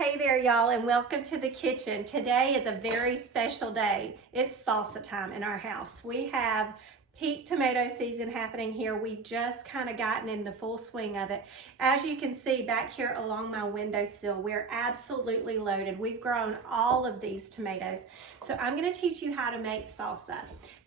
Hey there, y'all, and welcome to the kitchen. Today is a very special day. It's salsa time in our house. We have peak tomato season happening here. We've just kind of gotten in the full swing of it. As you can see back here along my windowsill, we're absolutely loaded. We've grown all of these tomatoes. So I'm going to teach you how to make salsa.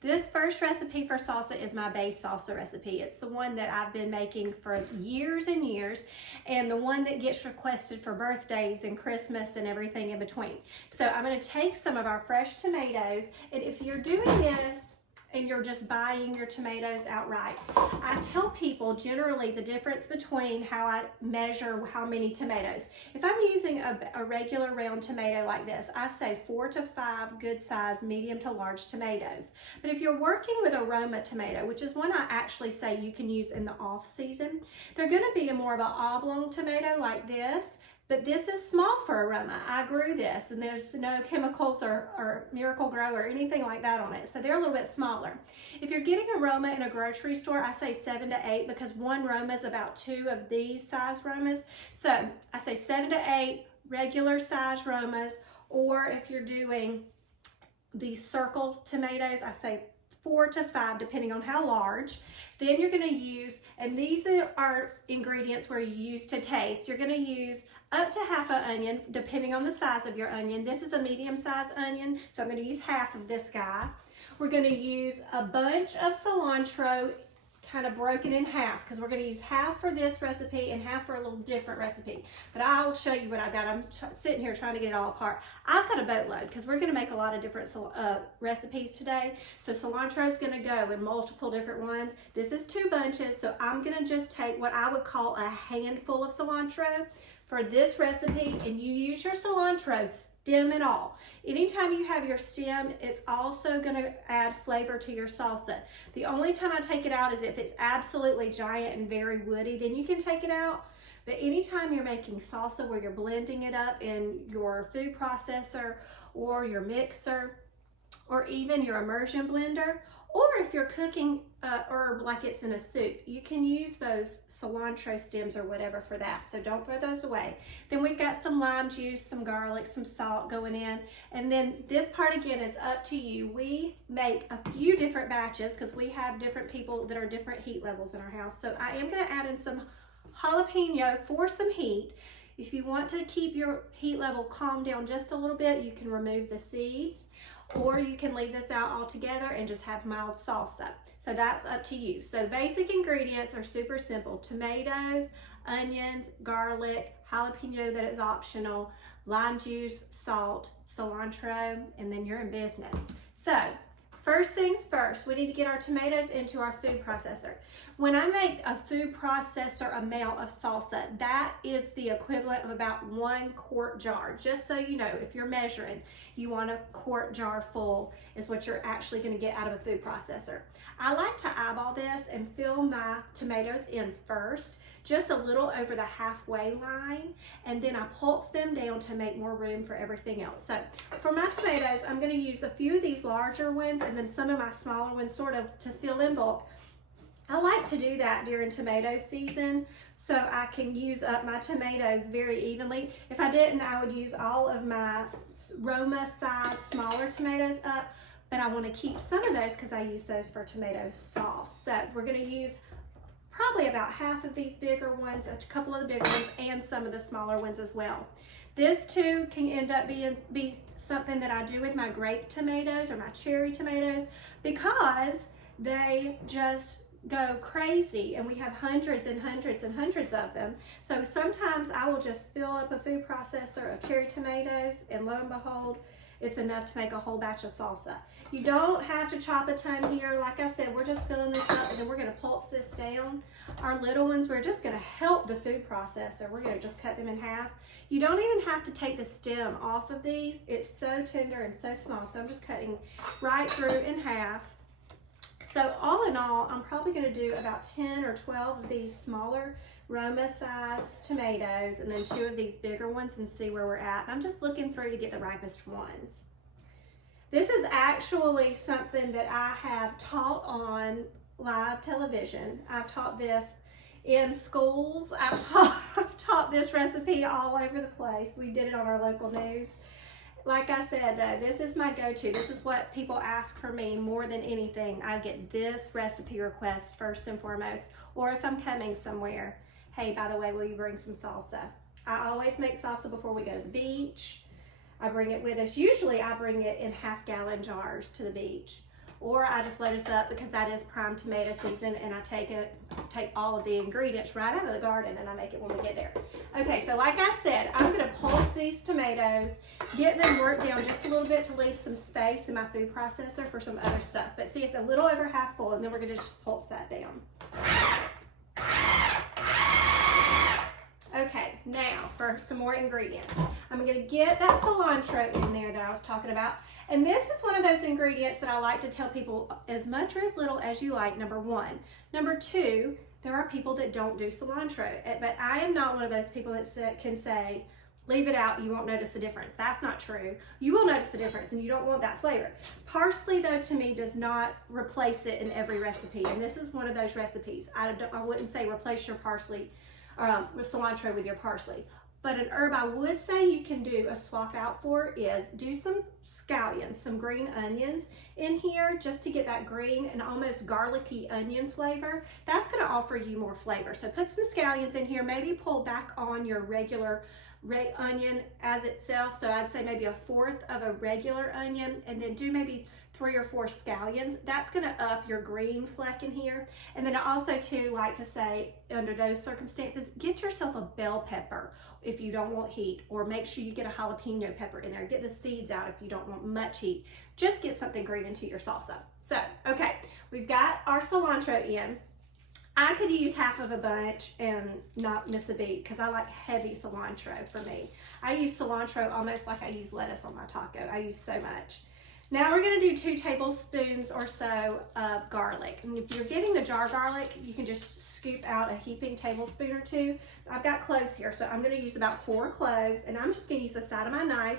This first recipe for salsa is my base salsa recipe. It's the one that I've been making for years and years, and the one that gets requested for birthdays and Christmas and everything in between. So I'm going to take some of our fresh tomatoes, and if you're doing this and you're just buying your tomatoes outright, I tell people generally the difference between how I measure how many tomatoes. If I'm using a regular round tomato like this, I say 4 to 5 good size medium to large tomatoes. But if you're working with a Roma tomato, which is one I actually say you can use in the off season, they're going to be more of an oblong tomato like this. But this is small for Aroma. I grew this, and there's no chemicals or Miracle Grow or anything like that on it. So they're a little bit smaller. If you're getting a Roma in a grocery store, I say 7 to 8 because one Roma is about 2 of these size Romas. So I say 7 to 8 regular size Romas, or if you're doing these circle tomatoes, I say 4 to 5 depending on how large. Then you're going to use, and these are ingredients where you use to taste, you're going to use up to half an onion depending on the size of your onion. This is a medium sized onion, so I'm going to use half of this guy. We're going to use a bunch of cilantro kind of broken in half because we're going to use half for this recipe and half for a little different recipe. But I'll show you what I've got. I'm sitting here trying to get it all apart. I've got a boatload because we're going to make a lot of different recipes today. So cilantro is going to go in multiple different ones. This is 2 bunches, so I'm going to just take what I would call a handful of cilantro for this recipe, and you use your cilantro stem and all. Anytime you have your stem, it's also going to add flavor to your salsa. The only time I take it out is if it's absolutely giant and very woody, then you can take it out. But anytime you're making salsa where you're blending it up in your food processor or your mixer or even your immersion blender, or if you're cooking herb like it's in a soup, you can use those cilantro stems or whatever for that. So don't throw those away. Then we've got some lime juice, some garlic, some salt going in. And then this part again is up to you. We make a few different batches because we have different people that are different heat levels in our house. So I am going to add in some jalapeno for some heat. If you want to keep your heat level calm down just a little bit, you can remove the seeds, or you can leave this out altogether and just have mild salsa. So that's up to you. So the basic ingredients are super simple. Tomatoes, onions, garlic, jalapeno that is optional, lime juice, salt, cilantro, and then you're in business. So first things first, we need to get our tomatoes into our food processor. When I make a food processor amount of salsa, that is the equivalent of about 1 quart jar. Just so you know, if you're measuring, you want a quart jar full is what you're actually going to get out of a food processor. I like to eyeball this and fill my tomatoes in first, just a little over the halfway line, and then I pulse them down to make more room for everything else. So for my tomatoes, I'm going to use a few of these larger ones and then some of my smaller ones sort of to fill in bulk. I like to do that during tomato season so I can use up my tomatoes very evenly. If I didn't, I would use all of my Roma size smaller tomatoes up, but I want to keep some of those because I use those for tomato sauce. So we're going to use probably about half of these bigger ones, a couple of the bigger ones, and some of the smaller ones as well. This too can end up be something that I do with my grape tomatoes or my cherry tomatoes because they just go crazy and we have hundreds and hundreds and hundreds of them. So sometimes I will just fill up a food processor of cherry tomatoes and lo and behold, it's enough to make a whole batch of salsa. You don't have to chop a ton here. Like I said, we're just filling this up and then we're going to pulse this down. Our little ones, we're just going to help the food processor. We're going to just cut them in half. You don't even have to take the stem off of these. It's so tender and so small. So I'm just cutting right through in half. So all in all, I'm probably going to do about 10 or 12 of these smaller Roma size tomatoes and then 2 of these bigger ones and see where we're at. I'm just looking through to get the ripest ones. This is actually something that I have taught on live television. I've taught this in schools. I've taught this recipe all over the place. We did it on our local news. Like I said, though, this is my go-to. This is what people ask for me more than anything. I get this recipe request first and foremost, or if I'm coming somewhere, hey, by the way, will you bring some salsa? I always make salsa before we go to the beach. I bring it with us. Usually I bring it in half-gallon jars to the beach, or I just load us up because that is prime tomato season, and I take all of the ingredients right out of the garden and I make it when we get there. Okay, so like I said, I'm gonna pulse these tomatoes, get them worked down just a little bit to leave some space in my food processor for some other stuff. But see, it's a little over half full, and then we're gonna just pulse that down. Okay, now for some more ingredients. I'm gonna get that cilantro in there that I was talking about. And this is one of those ingredients that I like to tell people as much or as little as you like, number one. Number two, there are people that don't do cilantro, but I am not one of those people that can say, leave it out, you won't notice the difference. That's not true. You will notice the difference, and you don't want that flavor. Parsley, though, to me does not replace it in every recipe, and this is one of those recipes. I wouldn't say replace your parsley with cilantro with your parsley. But an herb I would say you can do a swap out for is do some scallions, some green onions in here, just to get that green and almost garlicky onion flavor. That's gonna offer you more flavor. So put some scallions in here, maybe pull back on your regular onion as itself. So I'd say maybe 1/4 of a regular onion, and then do maybe 3 or 4 scallions. That's gonna up your green fleck in here. And then I also too like to say, under those circumstances, get yourself a bell pepper if you don't want heat, or make sure you get a jalapeno pepper in there. Get the seeds out if you don't want much heat. Just get something green into your salsa. So, okay, we've got our cilantro in. I could use half of a bunch and not miss a beat because I like heavy cilantro for me. I use cilantro almost like I use lettuce on my taco. I use so much. Now we're gonna do 2 tablespoons or so of garlic. And if you're getting the jar garlic, you can just scoop out a heaping tablespoon or 2. I've got cloves here, so I'm gonna use about 4 cloves, and I'm just gonna use the side of my knife,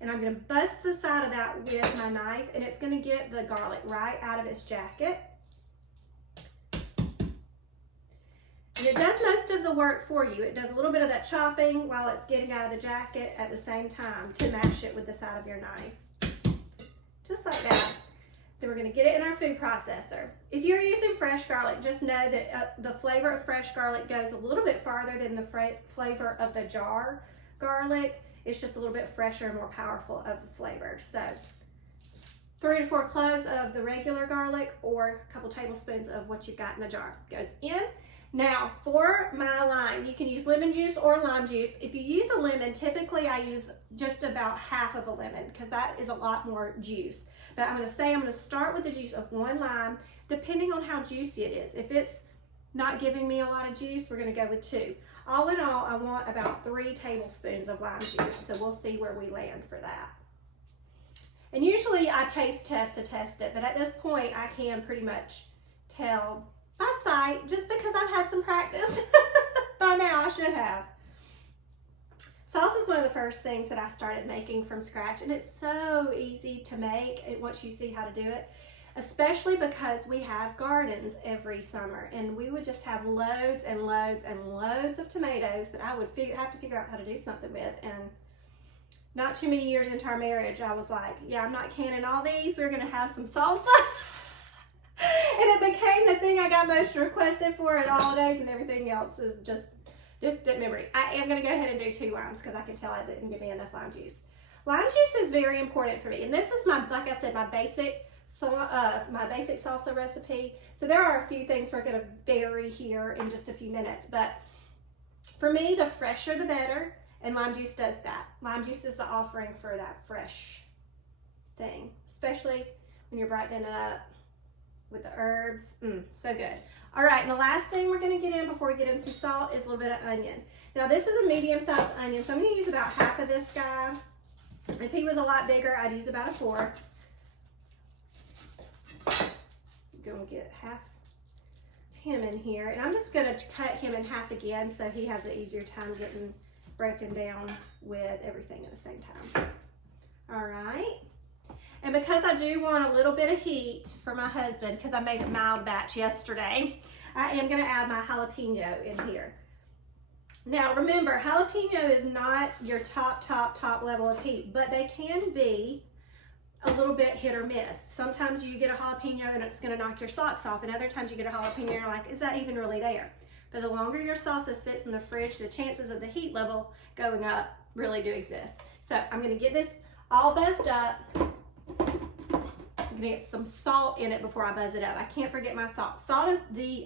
and I'm gonna bust the side of that with my knife, and it's gonna get the garlic right out of its jacket. And it does most of the work for you. It does a little bit of that chopping while it's getting out of the jacket at the same time to mash it with the side of your knife. Just like that. Then we're gonna get it in our food processor. If you're using fresh garlic, just know that the flavor of fresh garlic goes a little bit farther than the flavor of the jar garlic. It's just a little bit fresher and more powerful of the flavor. So 3 to 4 cloves of the regular garlic, or a couple tablespoons of what you've got in the jar goes in. Now for my lime, you can use lemon juice or lime juice. If you use a lemon, typically I use just about half of a lemon because that is a lot more juice. But I'm gonna start with the juice of 1 lime, depending on how juicy it is. If it's not giving me a lot of juice, we're gonna go with 2. All in all, I want about 3 tablespoons of lime juice, so we'll see where we land for that. And usually I taste test to test it, but at this point I can pretty much tell by sight, just because I've had some practice. By now I should have. Salsa is one of the first things that I started making from scratch, and it's so easy to make once you see how to do it, especially because we have gardens every summer, and we would just have loads and loads and loads of tomatoes that I would have to figure out how to do something with. And not too many years into our marriage, I was like, yeah, I'm not canning all these. We're gonna have some salsa. And it became the thing I got most requested for at holidays, and everything else is just distant memory. I am going to go ahead and do 2 limes because I can tell I didn't give me enough lime juice. Lime juice is very important for me, and this is like I said, my basic salsa recipe. So there are a few things we're going to vary here in just a few minutes, but for me, the fresher the better, and lime juice does that. Lime juice is the offering for that fresh thing, especially when you're brightening it up with the herbs. So good. All right, and the last thing we're gonna get in before we get in some salt is a little bit of onion. Now this is a medium-sized onion, so I'm gonna use about half of this guy. If he was a lot bigger, I'd use about 1/4. I'm gonna get half of him in here, and I'm just gonna cut him in half again so he has an easier time getting broken down with everything at the same time. All right. And because I do want a little bit of heat for my husband, because I made a mild batch yesterday, I am gonna add my jalapeno in here. Now remember, jalapeno is not your top level of heat, but they can be a little bit hit or miss. Sometimes you get a jalapeno and it's gonna knock your socks off, and other times you get a jalapeno and you're like, is that even really there? But the longer your salsa sits in the fridge, the chances of the heat level going up really do exist. So I'm gonna get this all buzzed up. I'm gonna get some salt in it before I buzz it up. I can't forget my salt. Salt is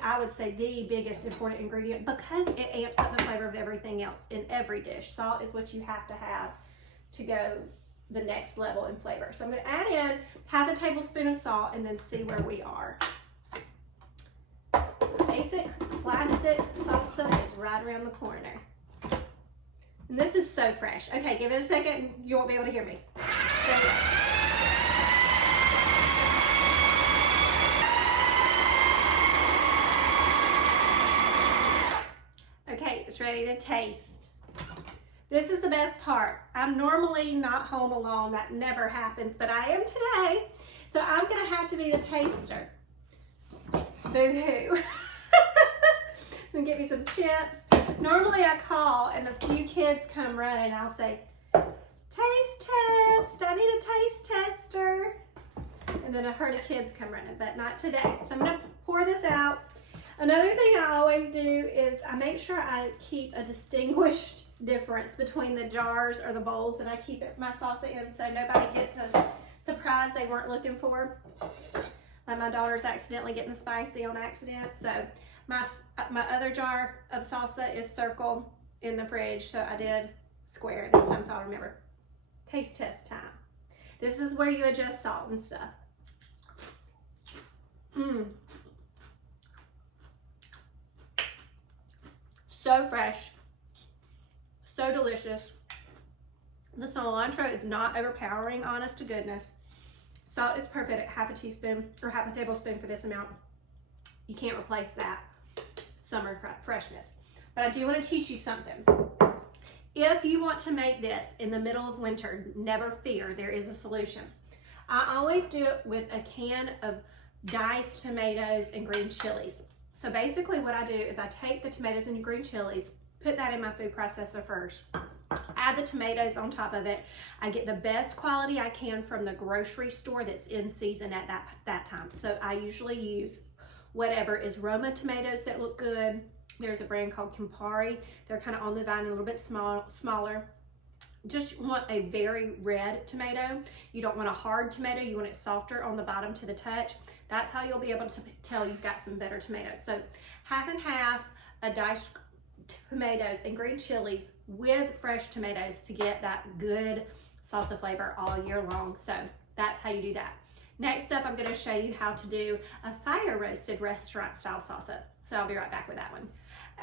I would say the biggest important ingredient because it amps up the flavor of everything else in every dish. Salt is what you have to go the next level in flavor. So I'm gonna add in half a tablespoon of salt and then see where we are. Basic, classic salsa is right around the corner. And this is so fresh. Okay, give it a second and you won't be able to hear me. There we go. Okay, it's ready to taste. This is the best part. I'm normally not home alone. That never happens, but I am today. So I'm gonna have to be the taster. Boo-hoo. So get me some chips. Normally I call and a few kids come running. I'll say, taste test, I need a taste tester. And then a herd of kids come running, but not today. So I'm gonna pour this out. Another thing I always do is I make sure I keep a distinguished difference between the jars or the bowls that I keep my salsa in so nobody gets a surprise they weren't looking for. Like my daughter's accidentally getting the spicy on accident. So my other jar of salsa is circle in the fridge. So I did square this time so I'll remember. Taste test time. This is where you adjust salt and stuff. So fresh, so delicious. The cilantro is not overpowering, honest to goodness. Salt is perfect at half a teaspoon or half a tablespoon for this amount. You can't replace that summer freshness. But I do want to teach you something. If you want to make this in the middle of winter, never fear, there is a solution. I always do it with a can of diced tomatoes and green chilies. So basically what I do is I take the tomatoes and green chilies, put that in my food processor first, add the tomatoes on top of it. I get the best quality I can from the grocery store that's in season at that time. So I usually use whatever is Roma tomatoes that look good. There's a brand called Campari. They're kind of on the vine, a little bit smaller. Just want a very red tomato. You don't want a hard tomato. You want it softer on the bottom to the touch. That's how you'll be able to tell you've got some better tomatoes. So half and half a diced tomatoes and green chilies with fresh tomatoes to get that good salsa flavor all year long. So that's how you do that. Next up, I'm going to show you how to do a fire roasted restaurant style salsa. So I'll be right back with that one.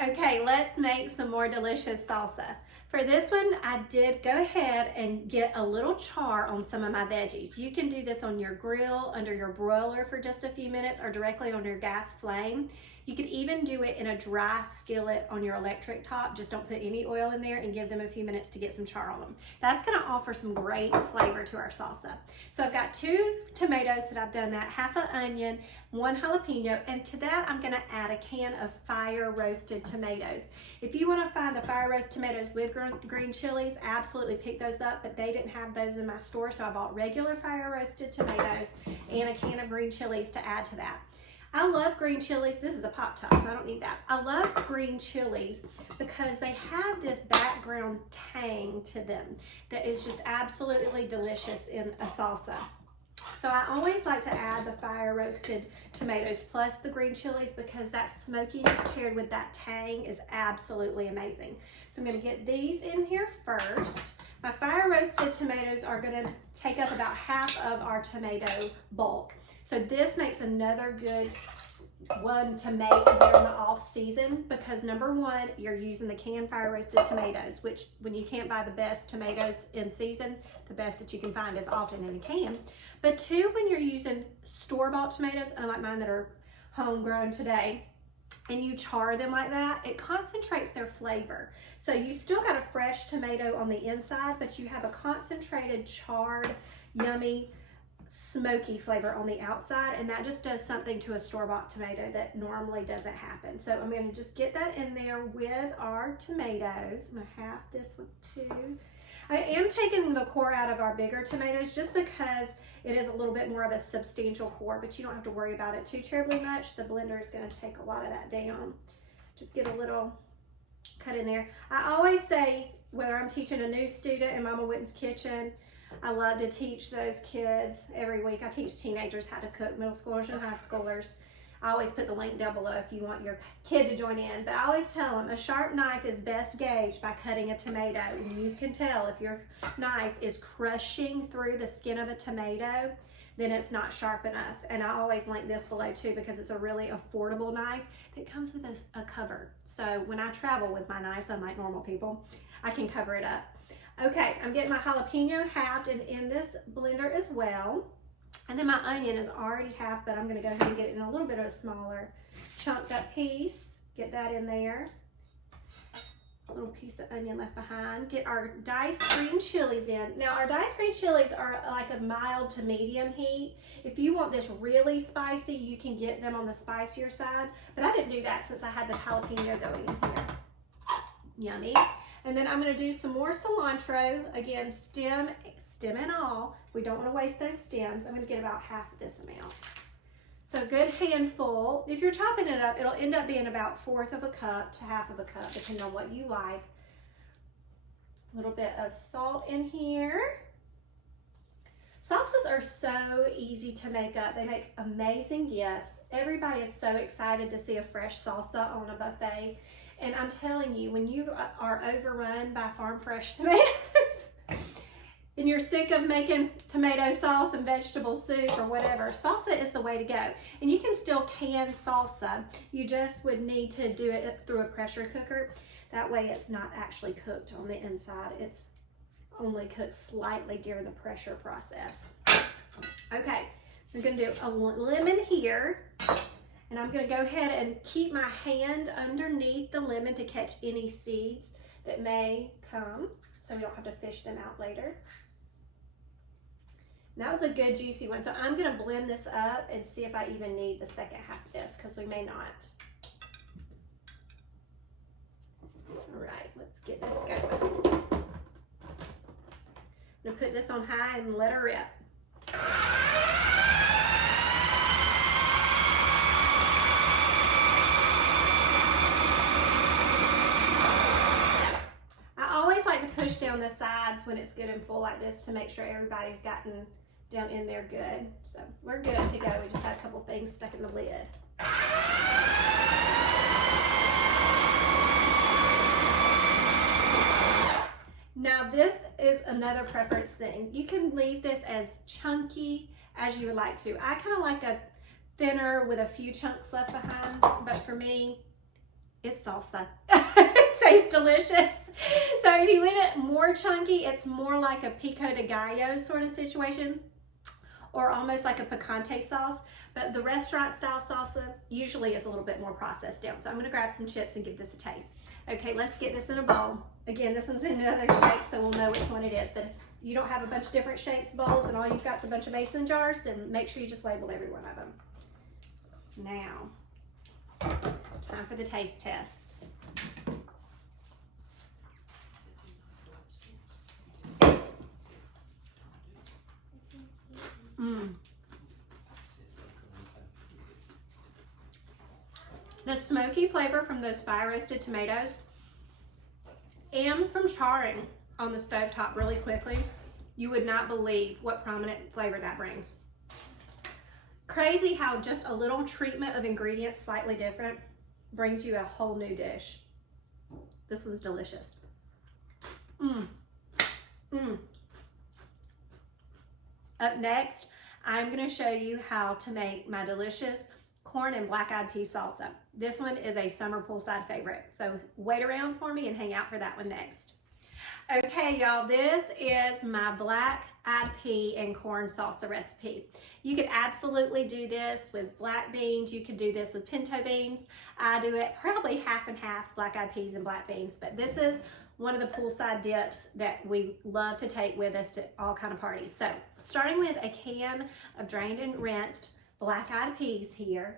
Okay, let's make some more delicious salsa. For this one, I did go ahead and get a little char on some of my veggies. You can do this on your grill, under your broiler for just a few minutes, or directly on your gas flame. You could even do it in a dry skillet on your electric top. Just don't put any oil in there and give them a few minutes to get some char on them. That's gonna offer some great flavor to our salsa. So I've got 2 tomatoes that I've done that, half an onion, 1 jalapeno, and to that I'm gonna add a can of fire roasted tomatoes. If you wanna find the fire roast tomatoes with green chilies, absolutely pick those up, but they didn't have those in my store, so I bought regular fire roasted tomatoes and a can of green chilies to add to that. I love green chilies. This is a pop top, so I don't need that. I love green chilies because they have this background tang to them that is just absolutely delicious in a salsa. So I always like to add the fire roasted tomatoes plus the green chilies because that smokiness paired with that tang is absolutely amazing. So I'm gonna get these in here first. My fire roasted tomatoes are gonna take up about half of our tomato bulk. So this makes another good one to make during the off season because number one, you're using the canned fire roasted tomatoes, which when you can't buy the best tomatoes in season, the best that you can find is often in a can. But 2, when you're using store-bought tomatoes, unlike mine that are homegrown today, and you char them like that, it concentrates their flavor. So you still got a fresh tomato on the inside, but you have a concentrated, charred, yummy smoky flavor on the outside, and that just does something to a store-bought tomato that normally doesn't happen. So I'm going to just get that in there with our tomatoes. I'm going to half this with 2. I am taking the core out of our bigger tomatoes just because it is a little bit more of a substantial core, but you don't have to worry about it too terribly much. The blender is going to take a lot of that down. Just get a little cut in there. I always say, whether I'm teaching a new student in Mama Whitten's kitchen, I love to teach those kids every week. I teach teenagers how to cook, middle schoolers and high schoolers. I always put the link down below if you want your kid to join in. But I always tell them a sharp knife is best gauged by cutting a tomato. And you can tell if your knife is crushing through the skin of a tomato, then it's not sharp enough. And I always link this below too because it's a really affordable knife that comes with a cover. So when I travel with my knives, unlike normal people, I can cover it up. Okay, I'm getting my jalapeno halved and in this blender as well. And then my onion is already halved, but I'm gonna go ahead and get it in a little bit of a smaller chunked up piece. Get that in there. A little piece of onion left behind. Get our diced green chilies in. Now our diced green chilies are like a mild to medium heat. If you want this really spicy, you can get them on the spicier side, but I didn't do that since I had the jalapeno going in here. Yummy. And then I'm going to do some more cilantro. Again, stem and all. We don't want to waste those stems. I'm going to get about half of this amount. So a good handful. If you're chopping it up, it'll end up being about 1/4 of a cup to 1/2 of a cup, depending on what you like. A little bit of salt in here. Salsas are so easy to make up. They make amazing gifts. Everybody is so excited to see a fresh salsa on a buffet. And I'm telling you, when you are overrun by farm fresh tomatoes and you're sick of making tomato sauce and vegetable soup or whatever, salsa is the way to go. And you can still can salsa. You just would need to do it through a pressure cooker. That way it's not actually cooked on the inside. It's only cooked slightly during the pressure process. Okay, we're gonna do a lemon here. And I'm gonna go ahead and keep my hand underneath the lemon to catch any seeds that may come, so we don't have to fish them out later. And that was a good juicy one. So I'm gonna blend this up and see if I even need the second half of this, because we may not. All right, let's get this going. I'm gonna put this on high and let her rip. Push down the sides when it's good and full like this to make sure everybody's gotten down in there good. So we're good to go. We just had a couple things stuck in the lid. Now this is another preference thing. You can leave this as chunky as you would like to. I kind of like a thinner with a few chunks left behind, but for me, it's salsa. It tastes delicious. So if you leave it more chunky, it's more like a pico de gallo sort of situation, or almost like a picante sauce. But the restaurant style salsa usually is a little bit more processed down. So I'm gonna grab some chips and give this a taste. Okay, let's get this in a bowl. Again, this one's in another shape, so we'll know which one it is. But if you don't have a bunch of different shapes bowls and all you've got is a bunch of mason jars, then make sure you just label every one of them. Now, time for the taste test. The smoky flavor from those fire roasted tomatoes and from charring on the stovetop really quickly, you would not believe what prominent flavor that brings. Crazy how just a little treatment of ingredients slightly different brings you a whole new dish. This was delicious. Up next, I'm going to show you how to make my delicious corn and black-eyed pea salsa. This one is a summer poolside favorite, so wait around for me and hang out for that one next. Okay, y'all, this is my black-eyed pea and corn salsa recipe. You could absolutely do this with black beans. You could do this with pinto beans. I do it probably half and half, black-eyed peas and black beans, but this is one of the poolside dips that we love to take with us to all kind of parties. So starting with a can of drained and rinsed black-eyed peas here.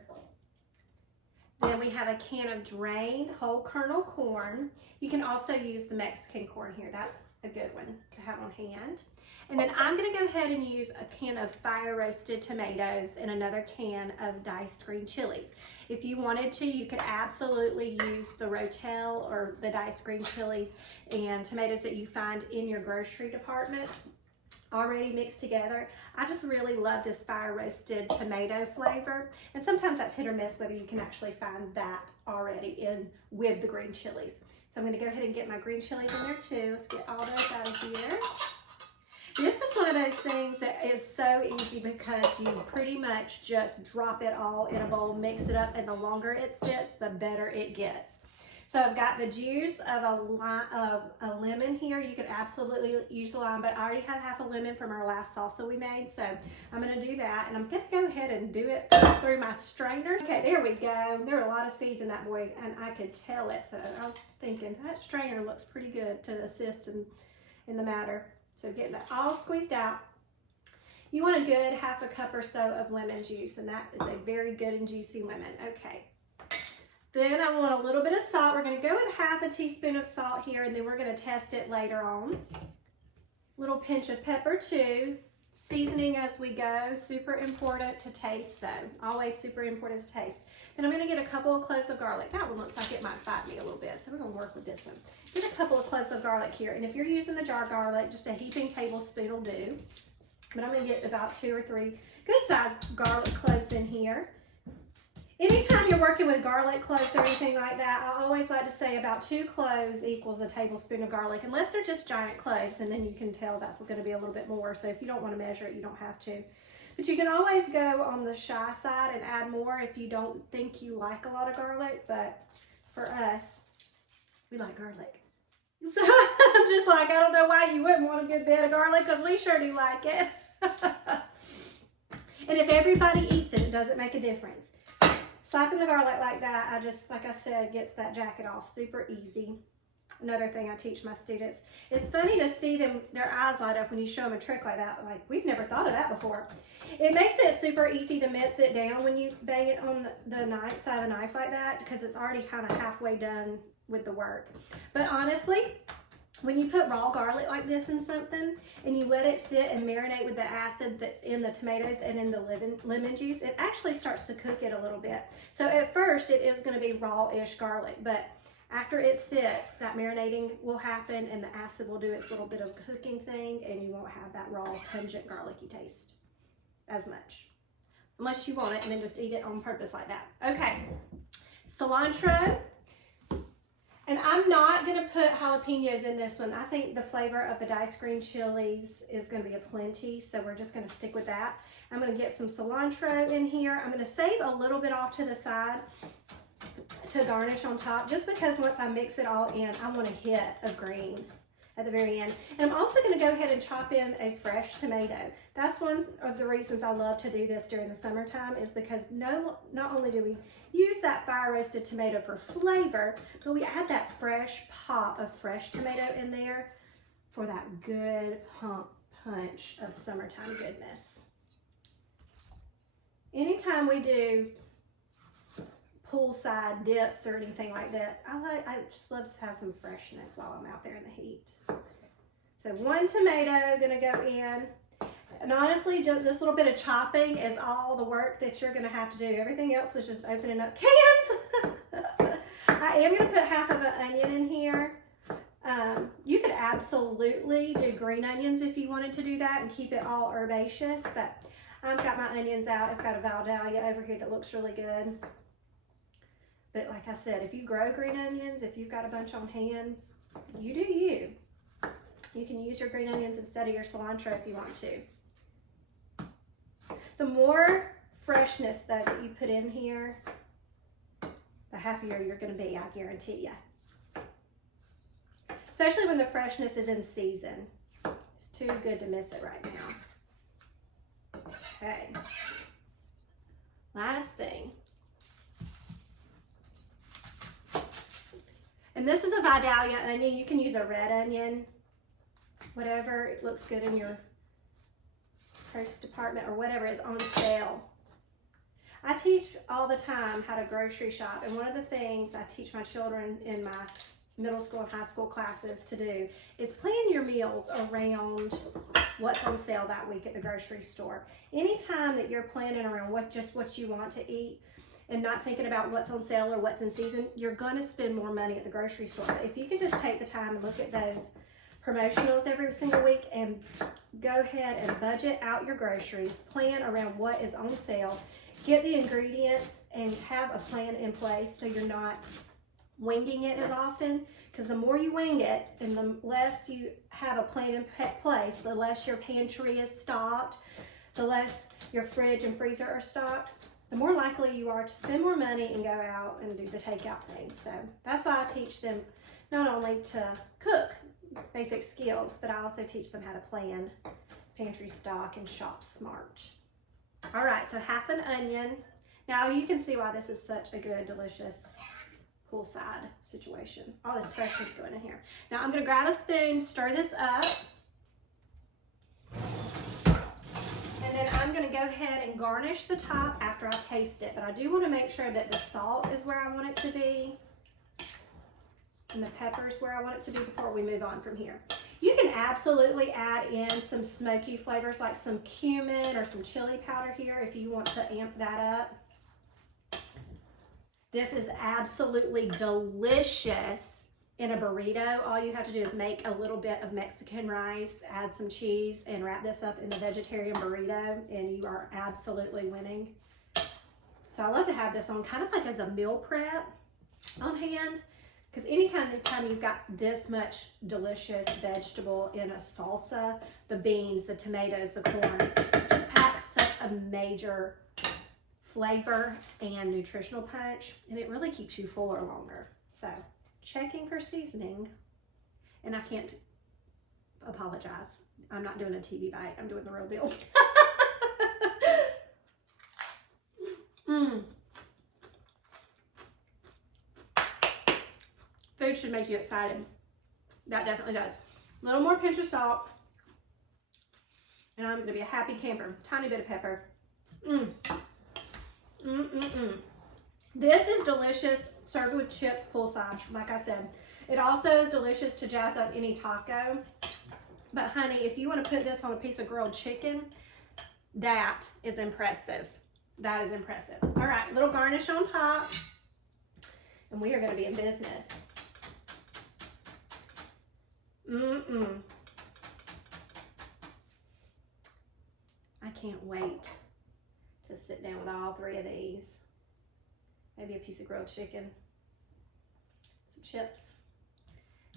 Then we have a can of drained whole kernel corn. You can also use the Mexican corn here. That's a good one to have on hand. And then I'm gonna go ahead and use a can of fire roasted tomatoes and another can of diced green chilies. If you wanted to, you could absolutely use the Rotel or the diced green chilies and tomatoes that you find in your grocery department already mixed together. I just really love this fire roasted tomato flavor, and sometimes that's hit or miss whether you can actually find that already in with the green chilies. So I'm going to go ahead and get my green chilies in there too. Let's get all those out of here. This is one of those things that is so easy because you pretty much just drop it all in a bowl, mix it up, and the longer it sits, the better it gets. So I've got the juice of a lemon here. You could absolutely use a lime, but I already have half a lemon from our last salsa we made. So I'm gonna do that, and I'm gonna go ahead and do it through my strainer. Okay, there we go. There are a lot of seeds in that boy, and I could tell it. So I was thinking that strainer looks pretty good to assist in the matter. So getting that all squeezed out. You want a good half a cup or so of lemon juice, and that is a very good and juicy lemon. Okay. Then I want a little bit of salt. We're going to go with half a teaspoon of salt here, and then we're going to test it later on. Little pinch of pepper too. Seasoning as we go. Super important to taste though. Always super important to taste. Then I'm going to get a couple of cloves of garlic. That one looks like it might bite me a little bit, so we're going to work with this one. Get a couple of cloves of garlic here, and if you're using the jar garlic, just a heaping tablespoon will do. But I'm going to get about 2 or 3 good sized garlic cloves in here. Anytime you're working with garlic cloves or anything like that, I always like to say about 2 cloves equals a tablespoon of garlic, unless they're just giant cloves, and then you can tell that's going to be a little bit more. So if you don't want to measure it, you don't have to. But you can always go on the shy side and add more if you don't think you like a lot of garlic. But for us, we like garlic. So I'm just like, I don't know why you wouldn't want a good bit of garlic, because we sure do like it. And if everybody eats it, it doesn't make a difference. Slapping the garlic like that, like I said, gets that jacket off super easy. Another thing I teach my students. It's funny to see their eyes light up when you show them a trick like that. Like, we've never thought of that before. It makes it super easy to mince it down when you bang it on the knife, side of the knife like that, because it's already kind of halfway done with the work. But honestly, when you put raw garlic like this in something and you let it sit and marinate with the acid that's in the tomatoes and in the lemon juice, it actually starts to cook it a little bit. So at first it is going to be raw-ish garlic, but after it sits, that marinating will happen and the acid will do its little bit of cooking thing, and you won't have that raw, pungent, garlicky taste as much. Unless you want it, and then just eat it on purpose like that. Okay, cilantro. And I'm not going to put jalapenos in this one. I think the flavor of the diced green chilies is going to be a plenty, so we're just going to stick with that. I'm going to get some cilantro in here. I'm going to save a little bit off to the side to garnish on top, just because once I mix it all in, I want a hit of green at the very end. And I'm also going to go ahead and chop in a fresh tomato. That's one of the reasons I love to do this during the summertime, is because not only do we use that fire roasted tomato for flavor, but we add that fresh pop of fresh tomato in there for that good punch of summertime goodness. Anytime we do poolside dips or anything like that, I just love to have some freshness while I'm out there in the heat. So 1 tomato gonna go in, and honestly, just this little bit of chopping is all the work that you're gonna have to do. Everything else was just opening up cans. I am gonna put half of an onion in here. You could absolutely do green onions if you wanted to do that and keep it all herbaceous, but I've got my onions out. I've got a Valdalia over here that looks really good. But like I said, if you grow green onions, if you've got a bunch on hand, you do you. You can use your green onions instead of your cilantro if you want to. The more freshness though that you put in here, the happier you're going to be, I guarantee you. Especially when the freshness is in season. It's too good to miss it right now. Okay. Last thing. And this is a Vidalia onion. You can use a red onion, whatever looks good in your produce department or whatever is on sale. I teach all the time how to grocery shop, and one of the things I teach my children in my middle school and high school classes to do is plan your meals around what's on sale that week at the grocery store. Anytime that you're planning around what you want to eat and not thinking about what's on sale or what's in season, you're going to spend more money at the grocery store. But if you can just take the time and look at those promotionals every single week and go ahead and budget out your groceries, plan around what is on sale, get the ingredients and have a plan in place so you're not winging it as often, because the more you wing it and the less you have a plan in place, the less your pantry is stocked, the less your fridge and freezer are stocked, the more likely you are to spend more money and go out and do the takeout thing. So that's why I teach them not only to cook basic skills, but I also teach them how to plan pantry stock and shop smart. All right, so half an onion. Now you can see why this is such a good, delicious poolside situation. All this freshness going in here. Now I'm gonna grab a spoon, stir this up, and then I'm gonna go ahead and garnish the top after I taste it. But I do wanna make sure that the salt is where I want it to be and the pepper's where I want it to be before we move on from here. You can absolutely add in some smoky flavors like some cumin or some chili powder here if you want to amp that up. This is absolutely delicious in a burrito. All you have to do is make a little bit of Mexican rice, add some cheese, and wrap this up in the vegetarian burrito, and you are absolutely winning. So I love to have this on kind of like as a meal prep on hand, because any kind of time you've got this much delicious vegetable in a salsa, the beans, the tomatoes, the corn, just packs such a major flavor and nutritional punch, and it really keeps you fuller longer. So checking for seasoning, and I can't apologize. I'm not doing a TV bite. I'm doing the real deal. Food should make you excited. That definitely does. A little more pinch of salt, and I'm gonna be a happy camper. Tiny bit of pepper. This is delicious served with chips poolside, like I said. It also is delicious to jazz up any taco. But honey, if you want to put this on a piece of grilled chicken, that is impressive. That is impressive. All right, little garnish on top, and we are going to be in business. I can't wait to sit down with all three of these. Maybe a piece of grilled chicken, some chips.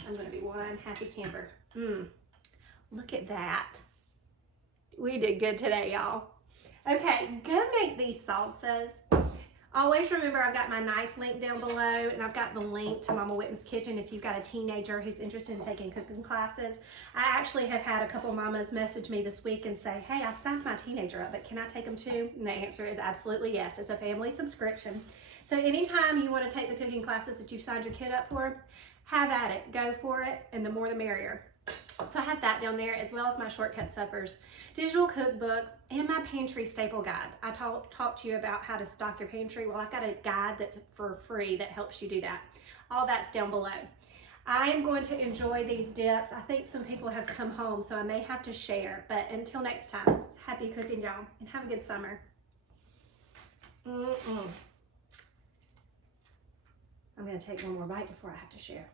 I'm gonna be one happy camper. Look at that. We did good today, y'all. Okay, go make these salsas. Always remember I've got my knife link down below, and I've got the link to Mama Whitten's Kitchen if you've got a teenager who's interested in taking cooking classes. I actually have had a couple mamas message me this week and say, hey, I signed my teenager up, but can I take them too? And the answer is absolutely yes. It's a family subscription. So anytime you want to take the cooking classes that you've signed your kid up for, have at it. Go for it, and the more the merrier. So I have that down there, as well as my Shortcut Suppers digital cookbook and my Pantry Staple guide. I talked to you about how to stock your pantry. Well, I've got a guide that's for free that helps you do that. All that's down below. I am going to enjoy these dips. I think some people have come home, so I may have to share. But until next time, happy cooking, y'all, and have a good summer. I'm going to take one more bite before I have to share.